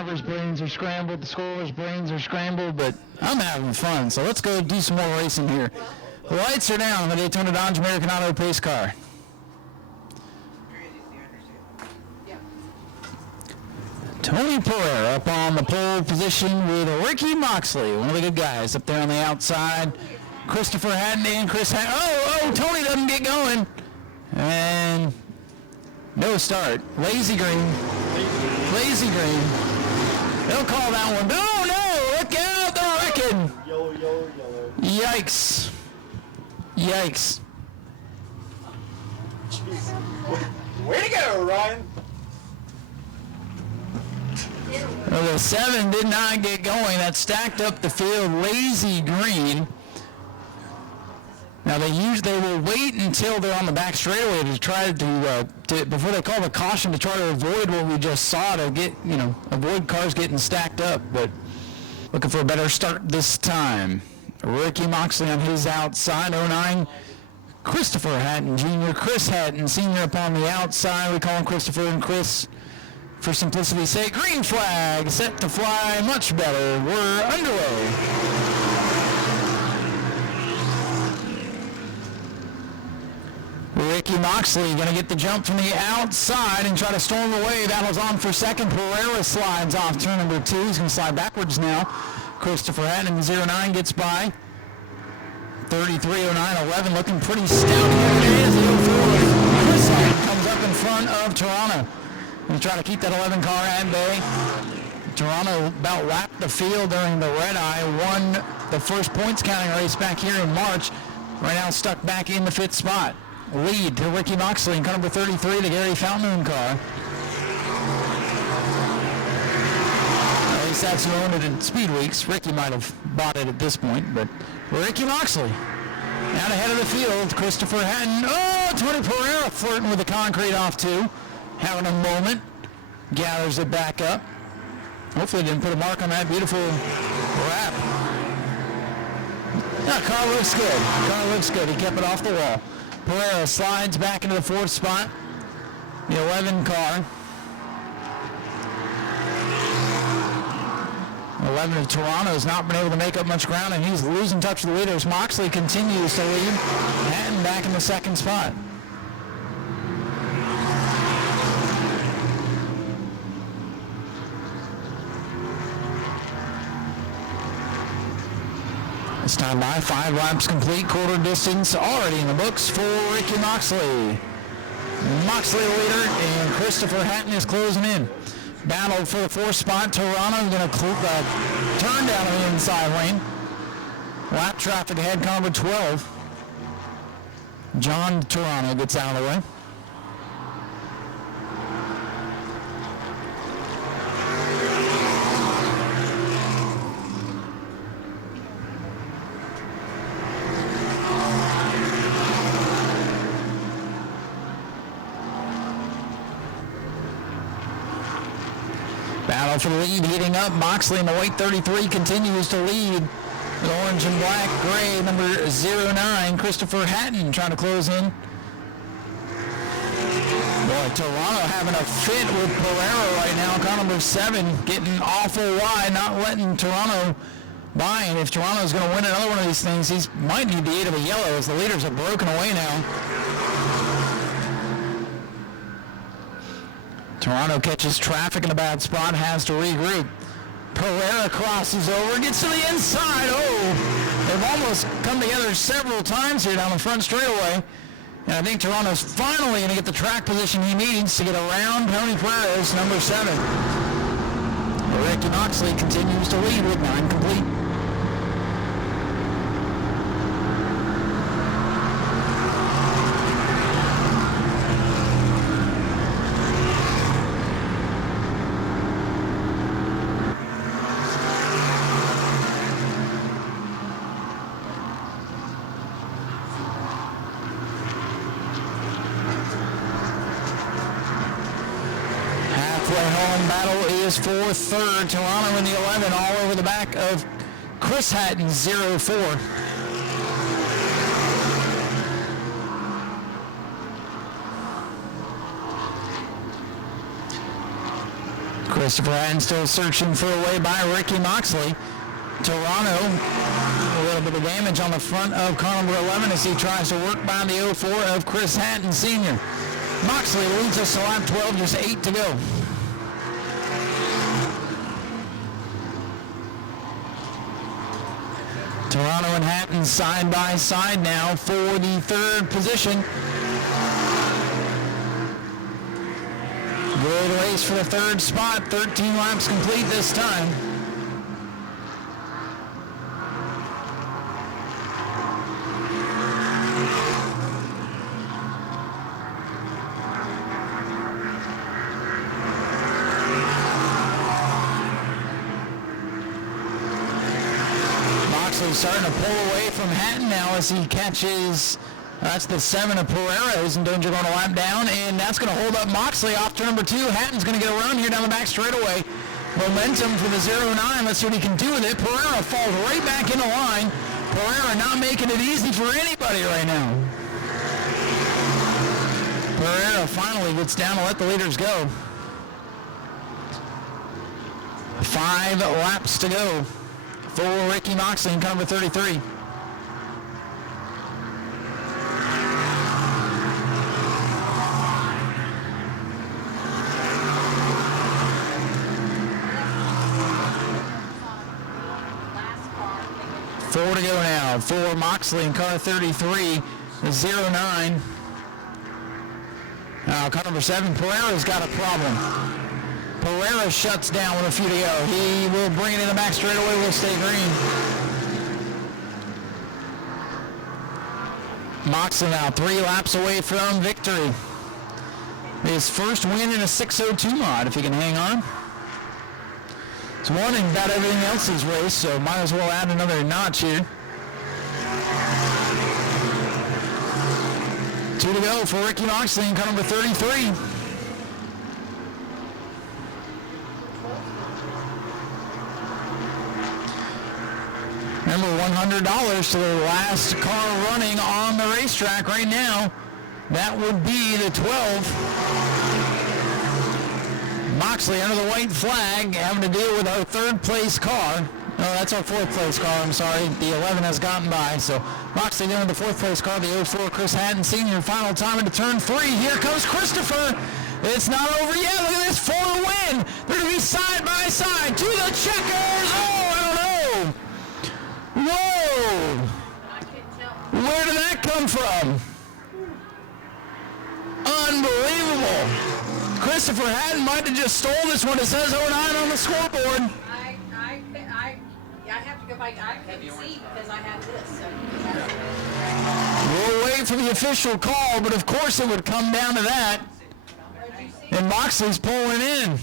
driver's brains are scrambled, the scorer's brains are scrambled, but I'm having fun, so let's go do some more racing here. The lights are down on the Daytona Dodge American Auto Pace car. Tony Pereira up on the pole position with Ricky Moxley, one of the good guys up there on the outside. Christopher Hatton and Chris Hatton. Oh, Tony doesn't get going. And no start. Lazy green. Lazy green. They'll call that one. No, look out, they're wrecking. Yellow. Yikes. Yikes. Jeez. Way to go, Ryan. Well, the 7 did not get going. That stacked up the field. Lazy green. Now they will wait until they're on the back straightaway to try to before they call the caution to try to avoid what we just saw to get, avoid cars getting stacked up. But looking for a better start this time. Ricky Moxley on his outside. 09. Christopher Hatton Jr. Chris Hatton Sr. up on the outside. We call him Christopher and Chris. For simplicity's sake, green flag, set to fly, much better. We're underway. Ricky Moxley going to get the jump from the outside and try to storm away. Battles on for second. Pereira slides off turn number 2. He's going to slide backwards now. Christopher Hatton in 09 gets by. 33.09, 11 looking pretty stout here. It is 04. Chris Hatton comes up in front of Toronto. We try to keep that 11 car at bay. Toronto about lapped the field during the red eye, won the first points counting race back here in March. Right now stuck back in the 5th spot. Lead to Ricky Moxley in car number 33, the Gary Fountain car. At least that's who owned it in Speed Weeks. Ricky might have bought it at this point, but Ricky Moxley. Out ahead of the field, Christopher Hatton. Oh, Tony Pereira flirting with the concrete off too. Having a moment, gathers it back up. Hopefully didn't put a mark on that beautiful wrap. That car looks good. Car looks good. He kept it off the wall. Pereira slides back into the 4th spot. The 11 car. 11 of Toronto has not been able to make up much ground, and he's losing touch with the leaders. Moxley continues to lead. Hatton back in the 2nd spot. This time by 5 laps complete, quarter distance already in the books for Ricky Moxley. Moxley leader and Christopher Hatton is closing in. Battle for the 4th spot. Toronto going to turn down on the inside lane. Lap traffic ahead, car number 12. John Toronto gets out of the way. Battle for the lead heating up. Moxley in the white 33 continues to lead. The orange and black gray number 09. Christopher Hatton trying to close in. Boy, Toronto having a fit with Pereira right now. Car number 7 getting awful wide, not letting Toronto by. And if Toronto's going to win another one of these things, he might need the aid of a yellow as the leaders are broken away now. Toronto catches traffic in a bad spot, has to regroup. Pereira crosses over, gets to the inside. Oh, they've almost come together several times here down the front straightaway. And I think Toronto's finally going to get the track position he needs to get around Tony Pereira's number 7. Ricky Moxley continues to lead with 9 complete. Battle is for 3rd. Toronto in the 11, all over the back of Chris Hatton, 04. Christopher Hatton still searching for a way by Ricky Moxley. Toronto, a little bit of damage on the front of car number 11 as he tries to work by the 04 of Chris Hatton Sr. Moxley leads us to lap 12, just 8 to go. Toronto and Hatton side by side now for the third position. Good race for the third spot, 13 laps complete this time. Starting to pull away from Hatton now as he catches, that's the 7 of Pereira who's in danger going a lap down, and that's going to hold up Moxley off turn number 2. Hatton's going to get around here down the back straightaway. Momentum for the 09. Let's see what he can do with it. Pereira falls right back into line. Pereira not making it easy for anybody right now. Pereira finally gets down to let the leaders go. 5 laps to go for Ricky Moxley in car number 33. Four to go now for Moxley in car 33, the 09. Now car number 7, Pereira's got a problem. Pereira shuts down with a few to go. He will bring it in the back straightaway. Will stay green. Moxley now 3 laps away from victory. His first win in a 602 mod, if he can hang on. It's won in about everything else's race, so might as well add another notch here. 2 to go for Ricky Moxley in car number 33. Remember, $100 to the last car running on the racetrack right now. That would be the 12. Moxley under the white flag, having to deal with our third place car. No, that's our fourth place car, I'm sorry. The 11 has gotten by. So Moxley dealing with the fourth place car, the 04 Chris Hatton Sr. Final time into turn 3. Here comes Christopher. It's not over yet. Look at this, 4 to win. They're going to be side by side to the checkers. Oh, I don't know. Whoa! Where did that come from? Unbelievable. Christopher Hatton might have just stole this one. It says 09 on the scoreboard. I have to go back. I couldn't see because I have this. So. We'll wait for the official call, but of course it would come down to that. And Moxley's pulling in.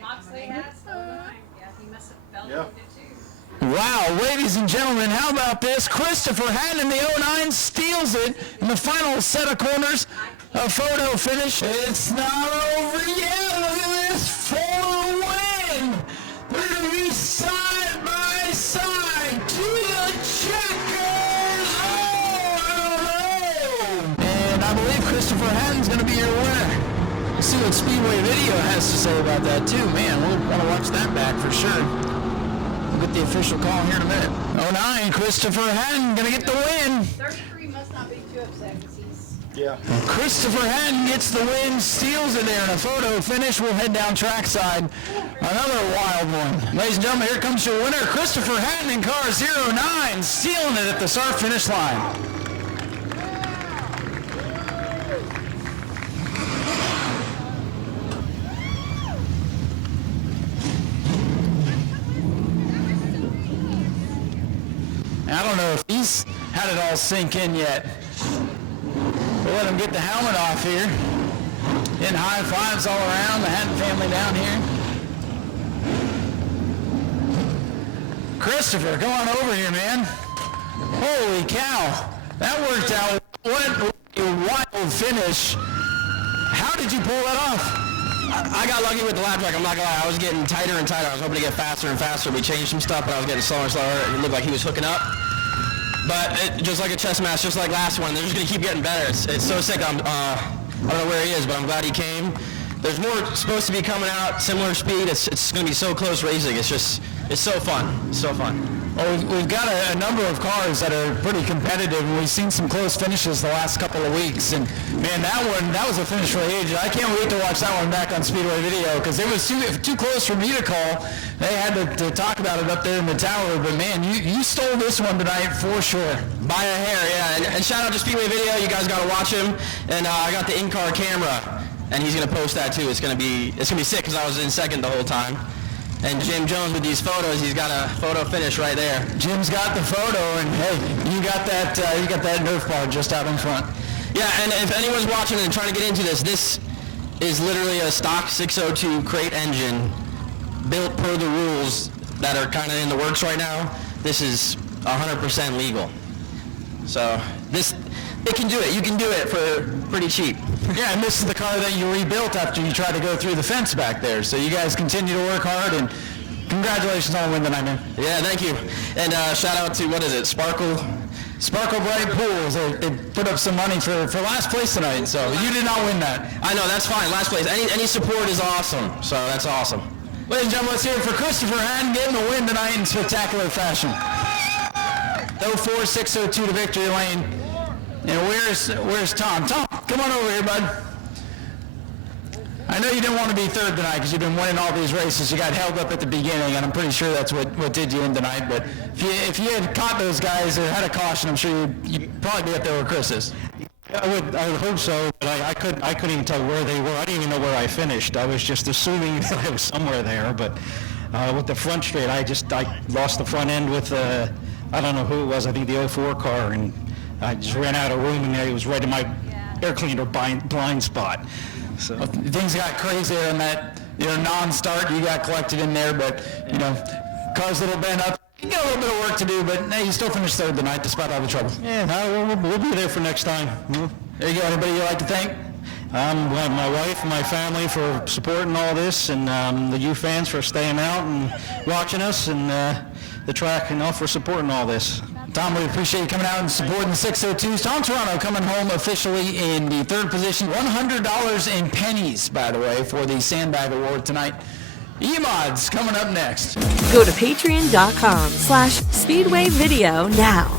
Moxley has 09. Yeah, he must have felt it too. Wow, ladies and gentlemen, how about this? Christopher Hatton in the 09 steals it in the final set of corners. A photo finish. It's not over yet. Look at this. 4 win. They're going to be side by side to the checkers. Oh, I don't know. And I believe Christopher Hatton's going to be your winner. We'll see what Speedway Video has to say about that too. Man, we'll want to watch that back for sure. We'll get the official call here in a minute. 09, Christopher Hatton going to get the win. 33 must not be too upset because he's... Yeah. Christopher Hatton gets the win, steals it there in a photo finish. We'll head down trackside. Another wild one. Ladies and gentlemen, here comes your winner, Christopher Hatton in car 09, stealing it at the start finish line. I don't know if he's had it all sink in yet. We'll let him get the helmet off here. Getting high fives all around, the Hatton family down here. Christopher, come on over here, man. Holy cow. That worked out. What a wild finish. How did you pull that off? I got lucky with the lap track, I'm not gonna lie. I was getting tighter and tighter. I was hoping to get faster and faster. We changed some stuff, but I was getting slower and slower. It looked like he was hooking up. But just like a chess match, just like last one, they're just gonna keep getting better. It's so sick. I don't know where he is, but I'm glad he came. There's more supposed to be coming out, similar speed. It's going to be so close racing. It's so fun. It's so fun. Well, we've got a number of cars that are pretty competitive, and we've seen some close finishes the last couple of weeks. And man, that was a finish for the ages. I can't wait to watch that one back on Speedway video because it was too close for me to call. They had to talk about it up there in the tower. But man, you stole this one tonight for sure. By a hair, yeah. And shout out to Speedway video. You guys got to watch him. And I got the in-car camera, and he's gonna post that too. It's gonna be sick because I was in second the whole time. And Jim Jones with these photos, he's got a photo finish right there. Jim's got the photo, and hey, you got that Nerf bar just out in front. Yeah, and if anyone's watching and trying to get into this is literally a stock 602 crate engine built per the rules that are kind of in the works right now. This is 100% legal. So it can do it. You can do it for pretty cheap. Yeah, and this is the car that you rebuilt after you tried to go through the fence back there. So you guys continue to work hard, and congratulations on the win tonight, man. Yeah, thank you. And shout out to, what is it, Sparkle Bright Pools. They put up some money for last place tonight, so you did not win that. I know, that's fine. Last place. Any support is awesome, so that's awesome. Ladies and gentlemen, let's hear it for Christopher Hatton getting the win tonight in spectacular fashion. 04-602 to victory lane. And where's Tom? Tom, come on over here, bud. I know you didn't want to be third tonight because you've been winning all these races. You got held up at the beginning, and I'm pretty sure that's what did you in tonight. But if you had caught those guys or had a caution, I'm sure you'd probably be up there where Chris is. I would hope so, but I couldn't even tell where they were. I didn't even know where I finished. I was just assuming that I was somewhere there. But with the front straight, I lost the front end with I don't know who it was. I think the 04 car, and I just ran out of room, and it was right in my air cleaner blind spot. So things got crazier on that non-start. You got collected in there, but car's a little bent up. You got a little bit of work to do, but hey, you still finished third tonight despite all the trouble. yeah, no, we'll be there for next time. There you go. Anybody you'd like to thank? My wife and my family for supporting all this, and the you fans for staying out and watching us, and the track for supporting all this. Tom, we appreciate you coming out and supporting the 602s. Tom Toronto coming home officially in the third position. $100 in pennies, by the way, for the Sandbag Award tonight. E-Mods coming up next. Go to patreon.com/Speedway Video now.